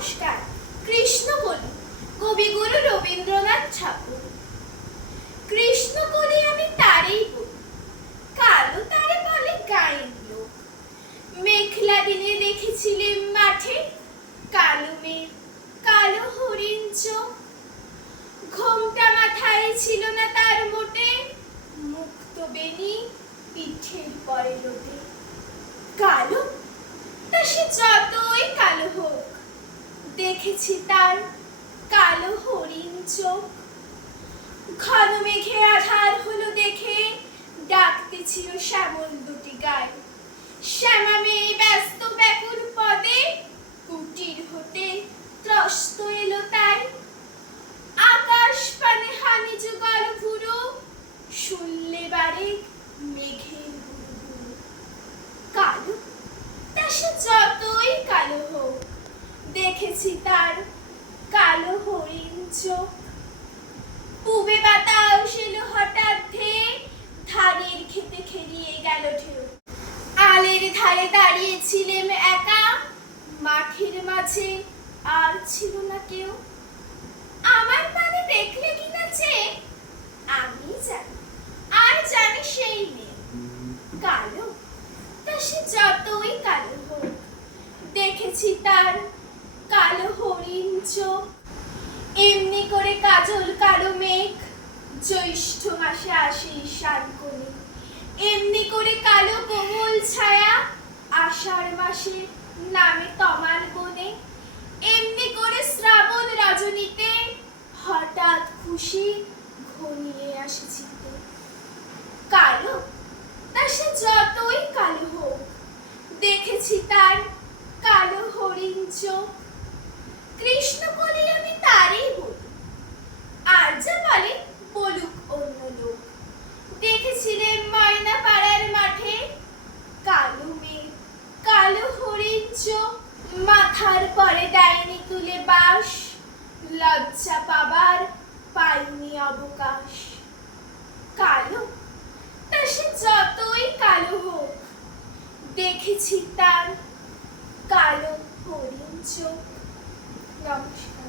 নমস্কার। কৃষ্ণকলি, কবিগুরু রবীন্দ্রনাথ ঠাকুর। কৃষ্ণকলি আমি তারেই বলি, কালো তারে বলে গায়ের লোক। মেঘলা দিনে দেখেছিলেন মাঠে কালো মেঘ, কালো হরিণ চোখ। ঘোমটা মাথায় ছিল না তার মোটে, মুক্ত বেনি পিঠের পরে লোটে। কালো, তা সে যতই কালো হোক, দেখেছি তার কালো হরিণ চোখ। ঘন মেঘে আধার হলো দেখে ডাকতেছিল শ্যামল দুটি গায়ে। শ্যামা মেয়ে ব্যস্ত ব্যাকুল পদে কুটির হতে ত্রস্ত এলো তাই। আকাশ পানে হানি যুগল ভুরু, শুনলে বারে মেঘের গুরু। কালো, তা সে যতই কালো হোক, দেখেছি তার কালো হরিণ চোখ। পুবে বাতাস এলো হঠাৎ ধেয়ে, ধানের খেতে খেলিয়ে গেল ঢেউ। আলের ধারে দাঁড়িয়েছিলেম একা, মাঠের মাঝে আর ছিল না কেউ। আমার পানে দেখলে কিনা চেয়ে আমি জানি, আর জানি সেই মেয়ে। কালো, তা সে যতই কালো হোক, দেখেছি তার কালো হরিণ চোখ। এমনি করে কাজল কালো মেঘ জ্যৈষ্ঠ মাসে আসে ঈশান কোণে। এমনি করে কালো কোমল ছায়া আষাঢ় মাসে নামে তমাল বনে। এমনি করে শ্রাবণ রজনীতে হঠাৎ খুশি ঘনিয়ে আসে চিতে। কালো, তা সে যতই কালো হোক, দেখেছি তার কালো হরিণ চোখ। কৃষ্ণকলি আমি তারেই বলি, আর যা বলে বলুক অন্য লোক। দেখেছিলেন ময়না পাড়ার মাঠে কালো মেঘ, কালো হরিণ চোখ। মাথার পরে দেয়নি তুলে বাস, লজ্জা পাবার পাইনি অবকাশ। কালো, তা সে যতই কালো হোক, দেখেছি তার কালো হরিণ চোখ। নমস্কার।